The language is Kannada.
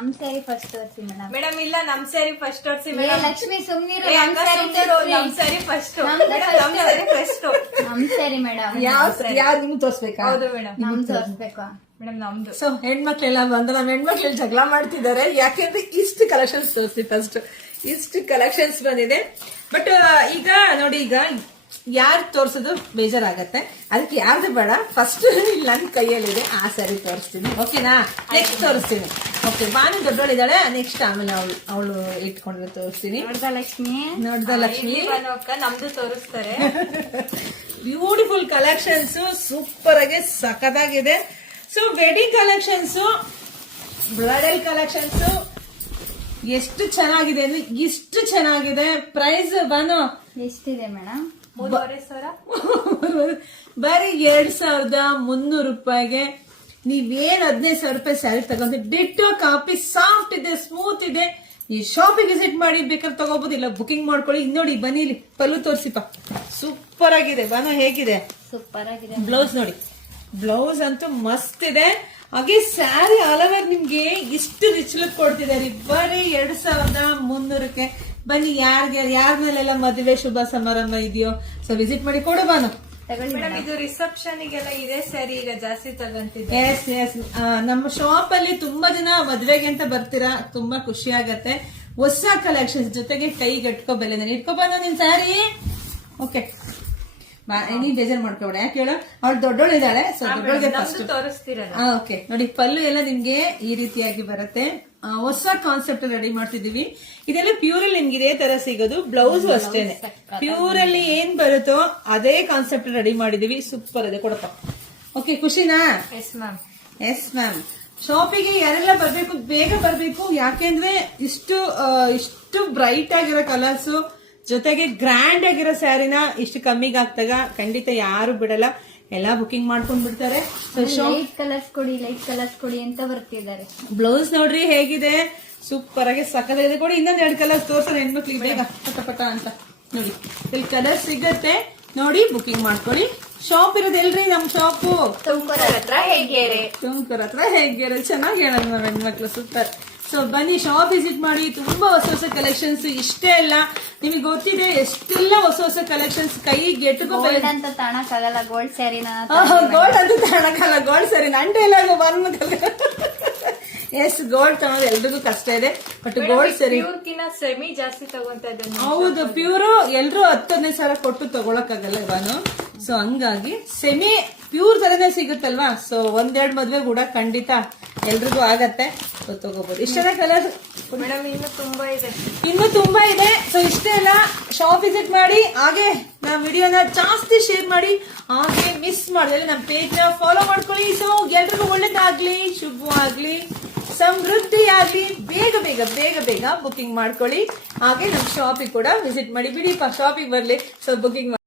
ನಮ್ ಸ್ಯಾರಿ ಫಸ್ಟ್ ತೋರಿಸಿ ಮೇಡಮ್. ಮೇಡಮ್ ಇಲ್ಲ ನಮ್ ಸ್ಯಾರಿ ಫಸ್ಟ್ ತೋರಿಸಿ ಏ ಮೇಡಮ್. ಲಕ್ಷ್ಮಿ ಸುಮ್ನಿರು. ನಮ್ ಸ್ಯಾರಿ ಫಸ್ಟ್. ನಮ್ ಸ್ಯಾರಿ ಮೇಡಮ್. ಯಾವ್ದು ನಿಮ್ಗೆ ತೋರ್ಸ್ಬೇಕಾ? ಹೌದು ಮೇಡಮ್. ನಮ್ ತೋರಿಸ್ಬೇಕು ಮೇಡಮ್ ನಮ್ದು. ಸೊ ಹೆಣ್ಮಕ್ಳೆಲ್ಲ ಬಂದು ನಮ್ಮ ಹೆಣ್ಮಕ್ಳು ಜಗಳ ಮಾಡ್ತಿದ್ದಾರೆ. ಯಾಕೆಂದ್ರೆ ಇಷ್ಟು ಕಲೆಕ್ಷನ್ಸ್ ತೋರಿಸಿ ಫಸ್ಟ್. ಇಷ್ಟು ಕಲೆಕ್ಷನ್ಸ್ ಬಂದಿದೆ. ಬಟ್ ಈಗ ನೋಡಿ, ಈಗ ಯಾರು ತೋರ್ಸೋದು ಬೇಜಾರಾಗತ್ತೆ. ಅದಕ್ಕೆ ಯಾರ್ದು ಬೇಡ, ಫಸ್ಟ್ ನನ್ ಕೈಯಲ್ಲಿದೆ ಆ ಸ್ಯಾರಿ ತೋರಿಸ್ತೀನಿ. ಓಕೆನಾ? ನೆಕ್ಸ್ಟ್ ತೋರಿಸ್ತೀನಿ. ಓಕೆ, ಬಾನು ದೊಡ್ಡವಳಿದ್ದಾಳೆ. ನೆಕ್ಸ್ಟ್ ಆಮೇಲೆ ಅವಳು ಇಟ್ಕೊಂಡ್ರೆ ತೋರಿಸ್ತೀನಿ. ನೋಡ್ದ ಲಕ್ಷ್ಮಿ, ನೋಡ್ದ ಲಕ್ಷ್ಮಿ ನಮ್ದು ತೋರಿಸ್ತಾರೆ. ಬ್ಯೂಟಿಫುಲ್ ಕಲೆಕ್ಷನ್ಸ್, ಸೂಪರ್ ಆಗಿ ಸಖತ್ತಾಗಿದೆ. So wedding collections, bridal collections ಎಷ್ಟು ಚೆನ್ನಾಗಿದೆ ಅಂದ್ರೆ ಇಷ್ಟು ಚೆನ್ನಾಗಿದೆ. ಪ್ರೈಸ್ ಬಾನು ಎಷ್ಟಿದೆ ಮೇಡಮ್? 3,500. ಬರೀ 2,300 ರೂಪಾಯಿಗೆ ನೀವೇನ್ 15,000 ರೂಪಾಯಿ ಸ್ಯಾರಿ ತಗೊಂಡ್ರೆ ಡಿಟ್ಟೋ ಕಾಪಿ, ಸಾಫ್ಟ್ ಇದೆ, ಸ್ಮೂತ್ ಇದೆ. ಈ ಶಾಪಿಗೆ ವಿಸಿಟ್ ಮಾಡಿ ಬೇಕಾದ್ರೆ ತಗೋಬಹುದು, ಇಲ್ಲ ಬುಕಿಂಗ್ ಮಾಡ್ಕೊಳ್ಳಿ. ನೋಡಿ ಬನ್ನಿ, ಇಲ್ಲಿ ಪಲ್ಲು ತೋರಿಸಿಪ, ಸೂಪರ್ ಆಗಿದೆ. ಬಾನು ಹೇಗಿದೆ? ಸೂಪರ್ ಆಗಿದೆ. ಬ್ಲೌಸ್ ನೋಡಿ, ಬ್ಲೌಸ್ ಅಂತೂ ಮಸ್ತ್ ಇದೆ. ಹಾಗೆ ಸ್ಯಾರಿ ಆಲ್ ಓವರ್ ನಿಮ್ಗೆ ಇಷ್ಟು ರಿಚ್ ಲುಕ್ ಕೊಡ್ತಿದ್ದಾರೆ ಬರೀ 2,300ಕ್ಕೆ. ಬನ್ನಿ, ಯಾರ ಮೇಲೆಲ್ಲ ಮದುವೆ ಶುಭ ಸಮಾರಂಭ ಇದೆಯೋ ಸೊ ವಿಸಿಟ್ ಮಾಡಿ ಕೊಡು ಬಾನು. ಮೇಡಮ್ ಇದು ರಿಸೆಪ್ಷನ್ ಗೆಲ್ಲ ಇದೆ ಸ್ಯಾರಿ ಈಗ ಜಾಸ್ತಿ ತಗೊಂತಿದ್ದೆ. ಎಸ್ ಎಸ್, ನಮ್ಮ ಶಾಪ್ ಅಲ್ಲಿ ತುಂಬಾ ಜನ ಮದ್ವೆಗೆ ಅಂತ ಬರ್ತೀರಾ, ತುಂಬಾ ಖುಷಿ ಆಗತ್ತೆ. ಹೊಸ ಕಲೆಕ್ಷನ್ಸ್ ಜೊತೆಗೆ ಕೈಗೆಟ್ಕೋ ಬೆಲೆ ಇಟ್ಕೊ ಬಂದ ನಿನ್ ಸ್ಯಾರಿ. ಓಕೆ, ನೀ ಬೇಜಾರ್ ಮಾಡ್ಕೋಬೇಡ. ಯಾಕೆ ಹೇಳ, ಅವಳು ದೊಡ್ಡೋಳಿದ್ದಾಳೆ. ಸೊ ದೊಡ್ಡೋಳಿಗೆ ಫಸ್ಟ್ ತೋರಿಸ್ತೀರಲ್ಲ. ಓಕೆ ನೋಡಿ, ಪಲ್ಲು ಎಲ್ಲ ನಿಮ್ಗೆ ಈ ರೀತಿಯಾಗಿ ಬರುತ್ತೆ. ಹೊಸ ಕಾನ್ಸೆಪ್ಟ್ ರೆಡಿ ಮಾಡ್ತಿದೀವಿ. ಇದೆಲ್ಲ ಪ್ಯೂರ್ ಅಲ್ಲಿ ನಿಮ್ಗೆ ಇದೇ ತರ ಸಿಗೋದು. ಬ್ಲೌಸ್ ಅಷ್ಟೇನೆ ಪ್ಯೂರ್ ಅಲ್ಲಿ ಏನ್ ಬರುತ್ತೋ ಅದೇ ಕಾನ್ಸೆಪ್ಟ್ ರೆಡಿ ಮಾಡಿದೀವಿ. ಸೂಪರ್ ಇದೆ, ಕೊಡಪ್ಪ. ಓಕೆ, ಖುಷಿನಾ? Yes ma'am. Yes ma'am. ಶಾಪಿಗೆ ಯಾರೆಲ್ಲ ಬರ್ಬೇಕು, ಬೇಗ ಬರ್ಬೇಕು. ಯಾಕೆಂದ್ರೆ ಇಷ್ಟು ಬ್ರೈಟ್ ಆಗಿರೋ ಕಲರ್ಸ್ ಜೊತೆಗೆ ಗ್ರ್ಯಾಂಡ್ ಆಗಿರೋ ಸ್ಯಾರಿನ ಇಷ್ಟು ಕಮ್ಮಿಗೆ ಆಗ್ತಾಗ ಖಂಡಿತ ಯಾರು ಬಿಡಲ್ಲ, ಎಲ್ಲಾ ಬುಕಿಂಗ್ ಮಾಡ್ಕೊಂಡ್ ಬಿಡ್ತಾರೆ. ಲೈಟ್ ಕಲರ್ಸ್ ಕೊಡಿ, ಲೈಟ್ ಕಲರ್ಸ್ ಕೊಡಿ ಅಂತ ಬರ್ತಿದ್ದಾರೆ. ಬ್ಲೌಸ್ ನೋಡ್ರಿ ಹೇಗಿದೆ, ಸೂಪರ್ ಆಗಿ ಸಕ್ಕತ್ತಾಗಿದೆ. ಕೊಡಿ, ಇನ್ನೊಂದ್ 2 ಕಲರ್ಸ್ ತೋರ್ಸೋಣ ಹೆಣ್ಮಕ್ಳಿಗೆ ಬೇಗ ಪಟ ಅಂತ. ನೋಡಿ, ಇಲ್ಲಿ ಕಲರ್ ಸಿಗತ್ತೆ, ನೋಡಿ ಬುಕಿಂಗ್ ಮಾಡ್ಕೊಳ್ಳಿ. ಶಾಪ್ ಇರೋದು ಎಲ್ರಿ? ನಮ್ ಶಾಪು ತುಮಕೂರು ಹತ್ರ ಹೇಗೇರೆ. ತುಮಕೂರು ಹತ್ರ ಹೇಗೇರೆ. ಚೆನ್ನಾಗಿ ಹೇಳೋದು ನಾವ್ ಹೆಣ್ಮಕ್ಳು, ಸೂಪರ್. ಸೊ ಬನ್ನಿ, ಶಾಪ್ ವಿಸಿಟ್ ಮಾಡಿ. ತುಂಬಾ ಹೊಸ ಕಲೆಕ್ಷನ್ಸ್. ಇಷ್ಟೇ ಅಲ್ಲ, ನಿಮಗೆ ಗೊತ್ತಿದೆ ಎಷ್ಟೆಲ್ಲ ಹೊಸ ಕಲೆಕ್ಷನ್ಸ್. ಕೈಗೆ ಗೋಲ್ಡ್ ಅಂತ ತಾಣಕ್ಕಾಗಲ್ಲ, ಗೋಲ್ಡ್ ಸ್ಯಾರಿನ. ಗೋಲ್ಡ್ ಅಂತ ತಾಣಕ್ಕಾಗಲ್ಲ, ಗೋಲ್ಡ್ ಸ್ಯಾರಿ ನಂಟೆ ಇಲ್ಲ. ಎಸ್, ಗೋಲ್ಡ್ ತಗೊಳ್ಳೋದು ಎಲ್ರಿಗೂ ಕಷ್ಟ ಇದೆ. ಬಟ್ ಗೋಲ್ಡ್ ಸ್ಯಾರಿ ಸೆಮಿ ಜಾಸ್ತಿ ತಗೊಂತ ಇದ್ದೇನೆ. ಹೌದು, ಪ್ಯೂರು ಎಲ್ರು 10,000 ಸಾವಿರ ಕೊಟ್ಟು ತಗೊಳಕ್ಕಾಗಲ್ಲ ಇವಾನು. ಸೊ ಹಂಗಾಗಿ ಸೆಮಿ ಪ್ಯೂರ್ ತರನೇ ಸಿಗುತ್ತಲ್ವಾ. ಸೊ 1-2 ಮದ್ವೆ ಕೂಡ ಖಂಡಿತ ಎಲ್ರಿಗೂ ಆಗತ್ತೆ. ಸೊ ತಗೋಬಹುದು. ಇಷ್ಟೆಲ್ಲ ಕಲರ್ ಮೇಡಮ್ ಇನ್ನು ತುಂಬಾ ಇದೆ. ಸೊ ಇಷ್ಟೇ ಅಲ್ಲ, ಶಾಪ್ ವಿಸಿಟ್ ಮಾಡಿ. ಹಾಗೆ ನಮ್ಮ ವಿಡಿಯೋನ ಜಾಸ್ತಿ ಶೇರ್ ಮಾಡಿ. ಹಾಗೆ ಮಿಸ್ ಮಾಡಿದ್ರೆ ನಮ್ಮ ಪೇಜ್ ನ ಫಾಲೋ ಮಾಡ್ಕೊಳ್ಳಿ. ಸೊ ಎಲ್ರಿಗೂ ಒಳ್ಳೇದಾಗ್ಲಿ, ಶುಭವಾಗ್ಲಿ, ಸಮೃದ್ಧಿ ಆಗ್ಲಿ. ಬೇಗ ಬೇಗ ಬೇಗ ಬೇಗ ಬುಕಿಂಗ್ ಮಾಡ್ಕೊಳ್ಳಿ. ಹಾಗೆ ನಮ್ಮ ಶಾಪಿಗೆ ಕೂಡ ವಿಸಿಟ್ ಮಾಡಿ. ಬಿಡಿಪ್ಪ, ಶಾಪಿಗೆ ಬರ್ಲಿ. So booking